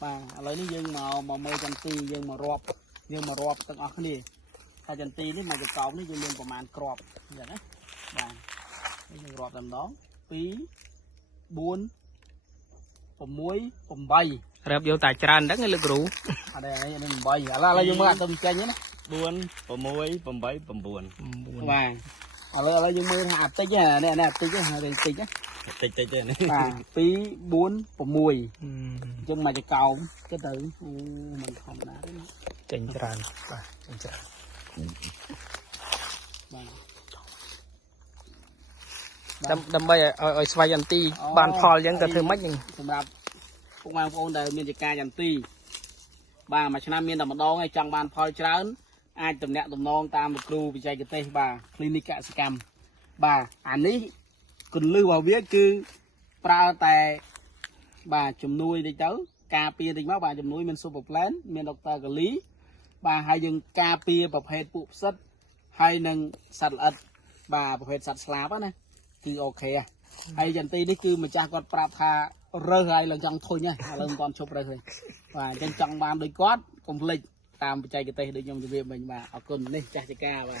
bà lấy nó dương mà mây chân ti dương mà rọp từng ở này ta chân ti đấy mà cái cọng nó dương lênประมาณ crop vậy đấy bà dương rọp tầm đó tí buônผมมุ้ยผมใบ รับโยตาจานดังเลยกรู ở đây này mình bay là dùng mà tôm chanh nhé buồn bầm muối bầm bấy bầm buồn và ở đây dùng mưa hạt tây nhá này hạt tây nhá tây nhá tây tây tây này và tí buônผมmùi nhưng mà cái cầu cái từ mình không đá đấy ចេញច្រើនបាទចេញច្រើន ដើម្បីឲ្យស្វ័យអន្ទីបានផលអញ្ចឹងទៅធ្វើម៉េចហ្នឹងសម្រាប់ពុកម៉ែបងប្អូនដែលមានចការចន្ទីបាទមួយឆ្នាំមានតែម្ដងហើយចង់បានផលច្រើនអាចតំណាក់តំណងតាមលោកគ្រូវិច័យកទេសបាទ clinic កសិកម្មបាទអានេះគន្លឹះរបស់វាគឺប្រើតែបាទជំនួយតិចទៅការពារតិចមកបាទជំនួយមាន super plan មានដុកទ័រកាលីបាទហើយយើងការពារប្រភេទពួកផ្សិតហើយនឹងសត្វល្អិតបាទប្រភេទសត្វស្លាបណាគឺអូខេហើយចន្ទីនេះគឺម្ចាស់គាត់ប្រាប់ថារើសហើយឡើងចង់ធុញហើយឥឡូវមិនទាន់ឈប់រើសទេបាទអញ្ចឹងចង់បានដូចគាត់កុំភ្លេចតាមបច្ចេកទេសដូចខ្ញុំជម្រាបមិញបាទអរគុណនេះចាស់ចការបាទ